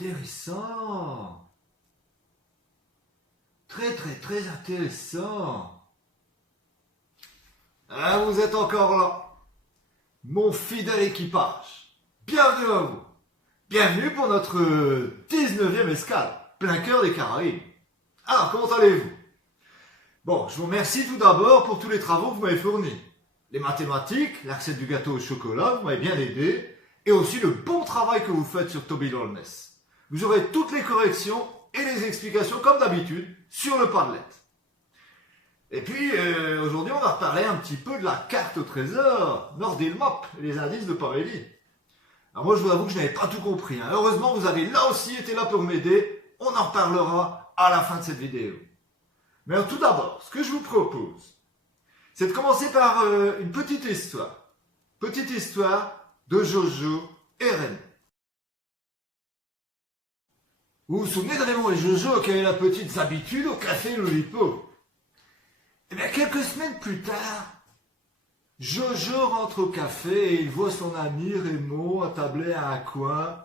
Intéressant. Très intéressant. Ah, vous êtes encore là. Mon fidèle équipage. Bienvenue à vous. Bienvenue pour notre 19e escale, plein cœur des Caraïbes. Alors, comment allez-vous? Bon, je vous remercie tout d'abord pour tous les travaux que vous m'avez fournis. Les mathématiques, la recette du gâteau au chocolat, vous m'avez bien aidé, et aussi le bon travail que vous faites sur Toby Lolness. Vous aurez toutes les corrections et les explications, comme d'habitude, sur le Padlet. Et puis, aujourd'hui, on va reparler un petit peu de la carte au trésor, Nordilmap, et les indices de Parélie. Alors moi, je vous avoue que je n'avais pas tout compris. Heureusement, vous avez là aussi été là pour m'aider. On en reparlera à la fin de cette vidéo. Mais alors, tout d'abord, ce que je vous propose, c'est de commencer par une petite histoire. Petite histoire de Jojo et Raymond. Vous vous souvenez de Raymond et Jojo qui avaient la petite habitude au café Lolipo? Et bien, quelques semaines plus tard, Jojo rentre au café et il voit son ami Raymond attablé à un coin,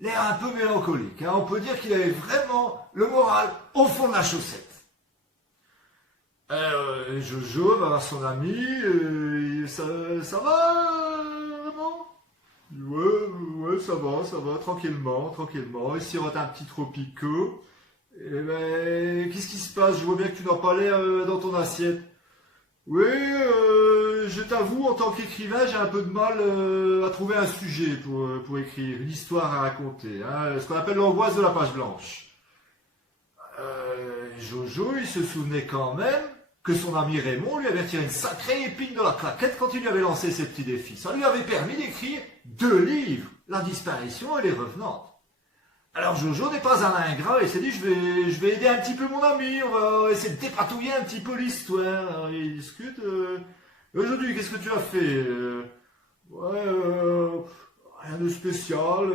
l'air un peu mélancolique. On peut dire qu'il avait vraiment le moral au fond de la chaussette. Jojo va voir son ami, ça va, Raymond? Ouais, ça va, tranquillement. Il sirote un petit tropico. Et ben, qu'est-ce qui se passe? Je vois bien que tu n'as pas l'air dans ton assiette. Oui, je t'avoue, en tant qu'écrivain, j'ai un peu de mal à trouver un sujet pour écrire, une histoire à raconter. Ce qu'on appelle l'angoisse de la page blanche. Jojo, il se souvenait quand même que son ami Raymond lui avait tiré une sacrée épine de la claquette quand il lui avait lancé ses petits défis. Ça lui avait permis d'écrire 2 livres, La disparition et les revenantes. Alors Jojo n'est pas un ingrat et s'est dit je vais aider un petit peu mon ami, on va essayer de dépatouiller un petit peu l'histoire. Alors il discute. Aujourd'hui, qu'est-ce que tu as fait? Rien de spécial.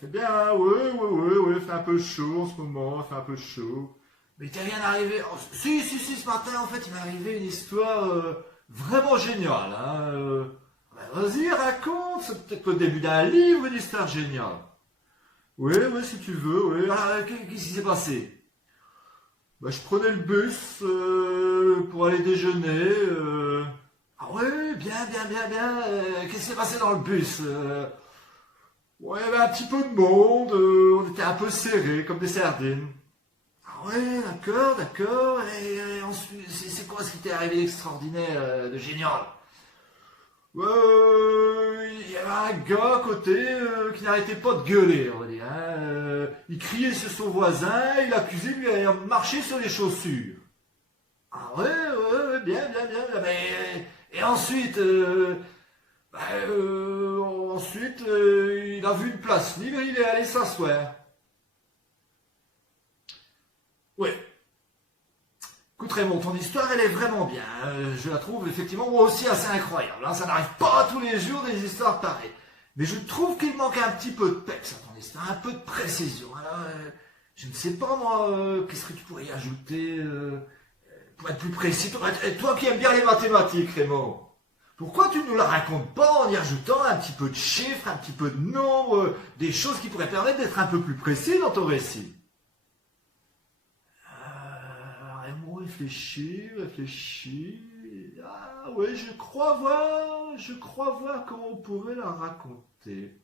C'est bien, ouais, fait un peu chaud en ce moment, fait un peu chaud. Mais il t'est rien arrivé? Oh, si, ce matin en fait il m'est arrivé une histoire vraiment géniale. Vas-y, raconte, c'est peut-être le début d'un livre, une histoire géniale. Oui, si tu veux, oui. Qu'est-ce qui s'est passé? Je prenais le bus pour aller déjeuner. Ah ouais, bien. Qu'est-ce qui s'est passé dans le bus? Ouais, il y avait un petit peu de monde, on était un peu serrés, comme des sardines. Ah ouais, d'accord. Et ensuite, c'est quoi ce qui t'est arrivé d'extraordinaire, de génial? Il y avait un gars à côté qui n'arrêtait pas de gueuler, on va dire. Il criait sur son voisin, il accusait de lui avoir marché sur les chaussures. Ah ouais, bien. Et ensuite, il a vu une place libre, il est allé s'asseoir. Ouais. Écoute Raymond, ton histoire elle est vraiment bien, je la trouve effectivement moi aussi assez incroyable, ça n'arrive pas tous les jours des histoires pareilles. Mais je trouve qu'il manque un petit peu de peps à ton histoire, un peu de précision. Alors, je ne sais pas moi, qu'est-ce que tu pourrais y ajouter pour être plus précis, toi qui aimes bien les mathématiques Raymond. Pourquoi tu ne nous la racontes pas en y ajoutant un petit peu de chiffres, un petit peu de nombres, des choses qui pourraient permettre d'être un peu plus précis dans ton récit? Réfléchis. Ah ouais, je crois voir comment on pourrait la raconter.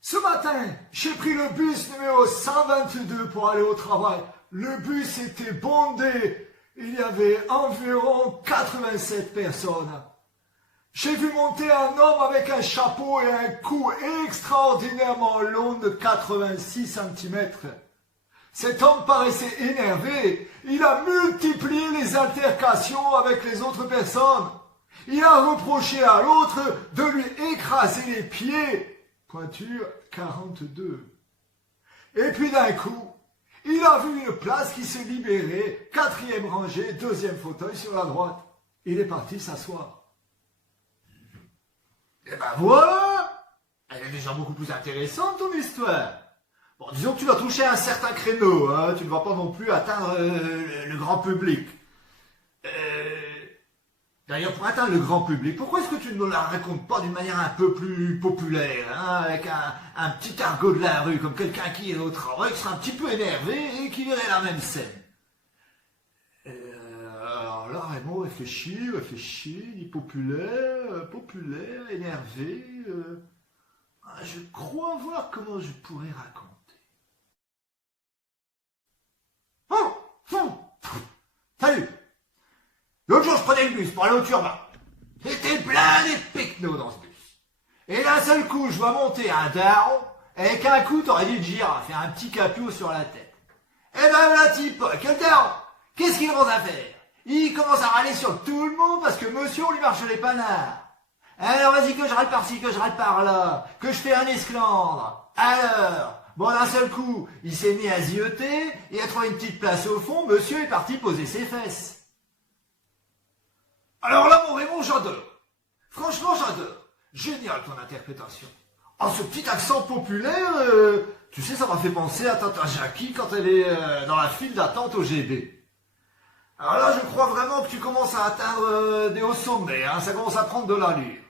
Ce matin, j'ai pris le bus numéro 122 pour aller au travail. Le bus était bondé. Il y avait environ 87 personnes. J'ai vu monter un homme avec un chapeau et un cou extraordinairement long de 86 cm. Cet homme paraissait énervé. Il a multiplié les altercations avec les autres personnes. Il a reproché à l'autre de lui écraser les pieds. Pointure 42. Et puis d'un coup, il a vu une place qui se libérait, 4e rangée, 2e fauteuil sur la droite. Il est parti s'asseoir. Et ben voilà! Elle est déjà beaucoup plus intéressante ton histoire. Bon, disons que tu vas toucher un certain créneau, tu ne vas pas non plus atteindre le grand public. D'ailleurs, pour atteindre le grand public, pourquoi est-ce que tu ne la racontes pas d'une manière un peu plus populaire, hein, avec un petit argot de la rue, comme quelqu'un qui est au travail, qui sera un petit peu énervé et qui verrait la même scène? Alors là, Raymond réfléchit, dit populaire, énervé. Je crois voir comment je pourrais raconter. Salut! L'autre jour, je prenais le bus pour aller au Turban. C'était plein des pecnos dans ce bus. Et d'un seul coup, je vois monter un daron, avec un coup, t'aurais dit de girafe, et un petit capot sur la tête. Et ben voilà, type, quel daron! Qu'est-ce qu'il commence à faire? Il commence à râler sur tout le monde parce que monsieur, on lui marche les panards. Alors vas-y que je râle par-ci, que je râle par-là, que je fais un esclandre. Alors, bon d'un seul coup, il s'est mis à zioter, il a trouvé une petite place au fond, monsieur est parti poser ses fesses. Alors là, mon Raymond, j'adore. Franchement, j'adore. Génial ton interprétation. En ce petit accent populaire, tu sais, ça m'a fait penser à Tata Jackie quand elle est dans la file d'attente au GB. Alors là, je crois vraiment que tu commences à atteindre des hauts sommets, hein, ça commence à prendre de l'allure.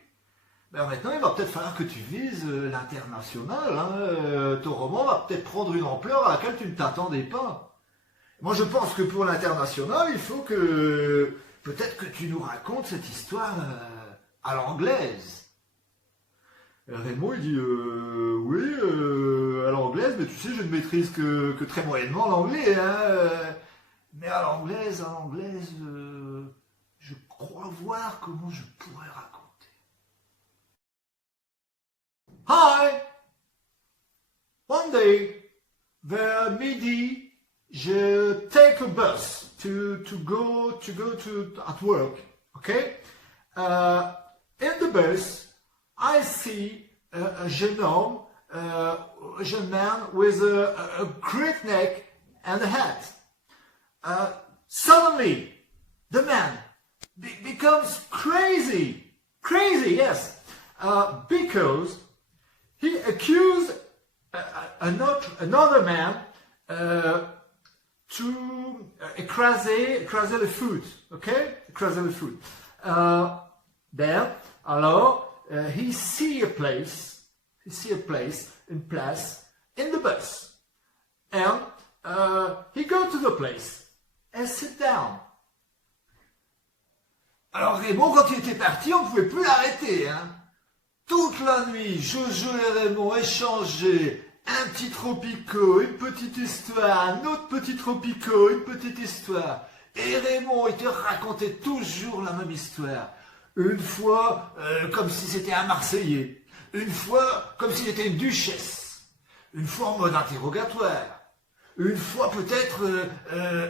Ben maintenant, il va peut-être falloir que tu vises l'international. Hein, ton roman va peut-être prendre une ampleur à laquelle tu ne t'attendais pas. Moi, je pense que pour l'international, il faut que peut-être que tu nous racontes cette histoire à l'anglaise. Raymond, il dit oui, à l'anglaise, mais tu sais, je ne maîtrise que très moyennement l'anglais. Hein, mais à l'anglaise, je crois voir comment je pourrais raconter. Hi! One day, vers midi, je take a bus to go at work. Okay? In the bus, I see a jeune homme, a young man with a great neck and a hat. Suddenly, the man becomes crazy, yes, because he accused another man to écraser le foot, okay? Écraser le foot. Then, alors, he see a place, une place in the bus, and he go to the place and sit down. Alors Raymond, quand il était parti, on ne pouvait plus l'arrêter, hein. Toute la nuit, Jojo et Raymond échangeaient un petit tropico, une petite histoire, un autre petit tropico, une petite histoire. Et Raymond, il te racontait toujours la même histoire. Une fois, comme si c'était un Marseillais. Une fois, comme s'il était une duchesse. Une fois en mode interrogatoire. Une fois peut-être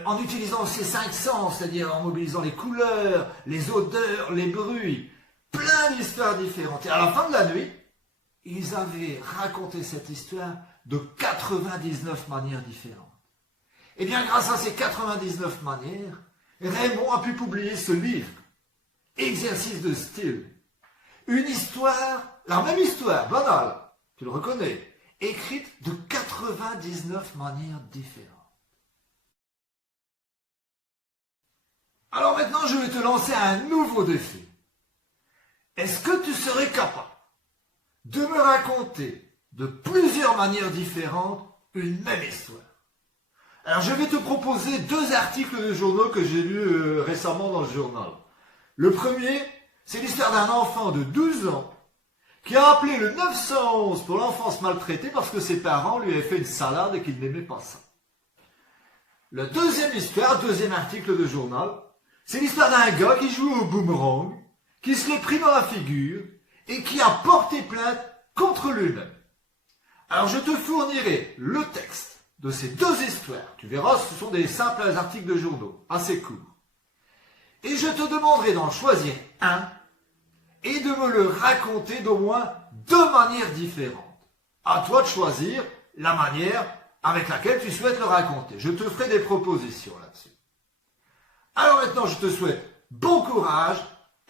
en utilisant ses 5 sens, c'est-à-dire en mobilisant les couleurs, les odeurs, les bruits. Plein d'histoires différentes. Et à la fin de la nuit, ils avaient raconté cette histoire de 99 manières différentes. Et bien grâce à ces 99 manières, Raymond a pu publier ce livre, Exercice de style. Une histoire, la même histoire, banale, tu le reconnais, écrite de 99 manières différentes. Alors maintenant, je vais te lancer un nouveau défi. Est-ce que tu serais capable de me raconter de plusieurs manières différentes une même histoire? Alors je vais te proposer 2 articles de journaux que j'ai lus récemment dans le journal. Le premier, c'est l'histoire d'un enfant de 12 ans qui a appelé le 911 pour l'enfance maltraitée parce que ses parents lui avaient fait une salade et qu'il n'aimait pas ça. La deuxième histoire, deuxième article de journal, c'est l'histoire d'un gars qui joue au boomerang, qui se l'est pris dans la figure et qui a porté plainte contre lui-même. Alors je te fournirai le texte de ces 2 histoires. Tu verras, ce sont des simples articles de journaux, assez courts. Et je te demanderai d'en choisir un et de me le raconter d'au moins 2 manières différentes. À toi de choisir la manière avec laquelle tu souhaites le raconter. Je te ferai des propositions là-dessus. Alors maintenant, je te souhaite bon courage,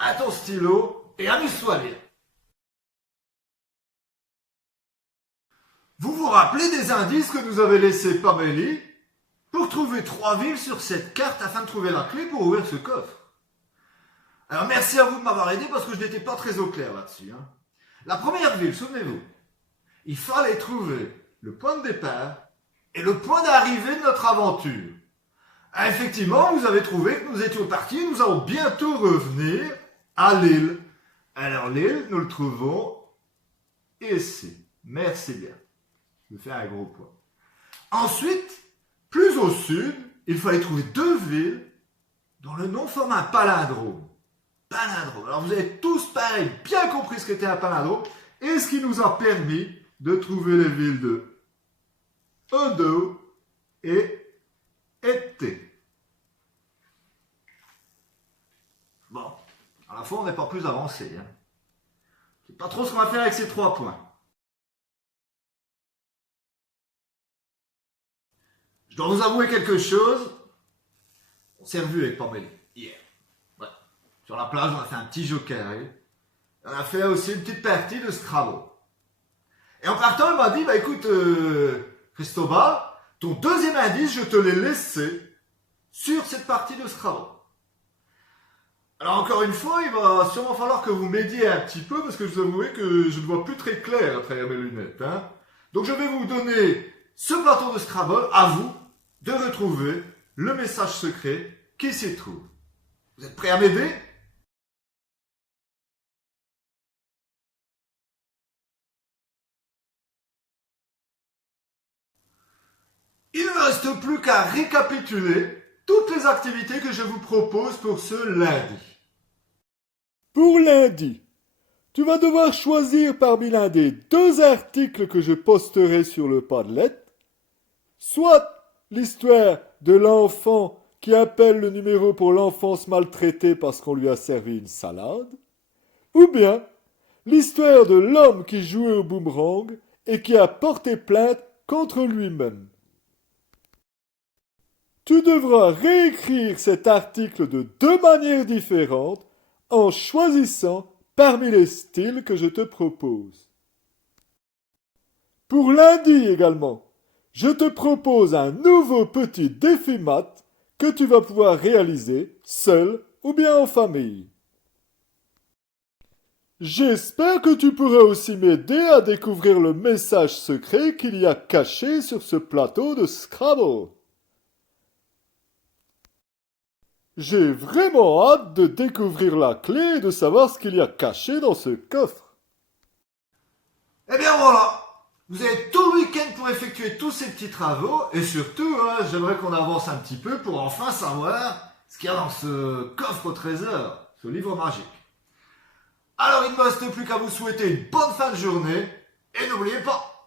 à ton stylo et amuse-toi bien. Vous vous rappelez des indices que nous avait laissés Pamélie pour trouver 3 villes sur cette carte afin de trouver la clé pour ouvrir ce coffre? Alors merci à vous de m'avoir aidé parce que je n'étais pas très au clair là-dessus. Hein. La première ville, souvenez-vous, il fallait trouver le point de départ et le point d'arrivée de notre aventure. Ah, effectivement, vous avez trouvé que nous étions partis, nous allons bientôt revenir à l'île. Alors l'île, nous le trouvons ici. Merci bien. Je vais faire un gros point. Ensuite, plus au sud, il fallait trouver deux villes dont le nom forme un palindrome. Palindrome. Alors vous avez tous pareil, bien compris ce qu'était un palindrome et ce qui nous a permis de trouver les villes de Odo et Été. Bon, à la fois on n'est pas plus avancé. Hein. Je ne sais pas trop ce qu'on va faire avec ces 3 points. Je dois vous avouer quelque chose. On s'est revu avec Pamela hier. Ouais. Sur la plage, on a fait un petit jeu carré. On a fait aussi une petite partie de Scrabble. Et en partant, il m'a dit, bah écoute, Cristobal, ton deuxième indice, je te l'ai laissé sur cette partie de Scrabble. Alors encore une fois, il va sûrement falloir que vous m'aidiez un petit peu parce que je vous avoue que je ne vois plus très clair à travers mes lunettes. Hein. Donc je vais vous donner ce plateau de Scrabble, à vous de retrouver le message secret qui s'y trouve. Vous êtes prêts à m'aider ? Il ne me reste plus qu'à récapituler toutes les activités que je vous propose pour ce lundi. Pour lundi, tu vas devoir choisir parmi l'un des 2 articles que je posterai sur le Padlet, soit l'histoire de l'enfant qui appelle le numéro pour l'enfance maltraitée parce qu'on lui a servi une salade, ou bien l'histoire de l'homme qui jouait au boomerang et qui a porté plainte contre lui-même. Tu devras réécrire cet article de 2 manières différentes en choisissant parmi les styles que je te propose. Pour lundi également, je te propose un nouveau petit défi maths que tu vas pouvoir réaliser seul ou bien en famille. J'espère que tu pourras aussi m'aider à découvrir le message secret qu'il y a caché sur ce plateau de Scrabble. J'ai vraiment hâte de découvrir la clé et de savoir ce qu'il y a caché dans ce coffre. Eh bien voilà, vous avez tout le week-end pour effectuer tous ces petits travaux et surtout, hein, j'aimerais qu'on avance un petit peu pour enfin savoir ce qu'il y a dans ce coffre au trésor, ce livre magique. Alors il ne me reste plus qu'à vous souhaiter une bonne fin de journée et n'oubliez pas,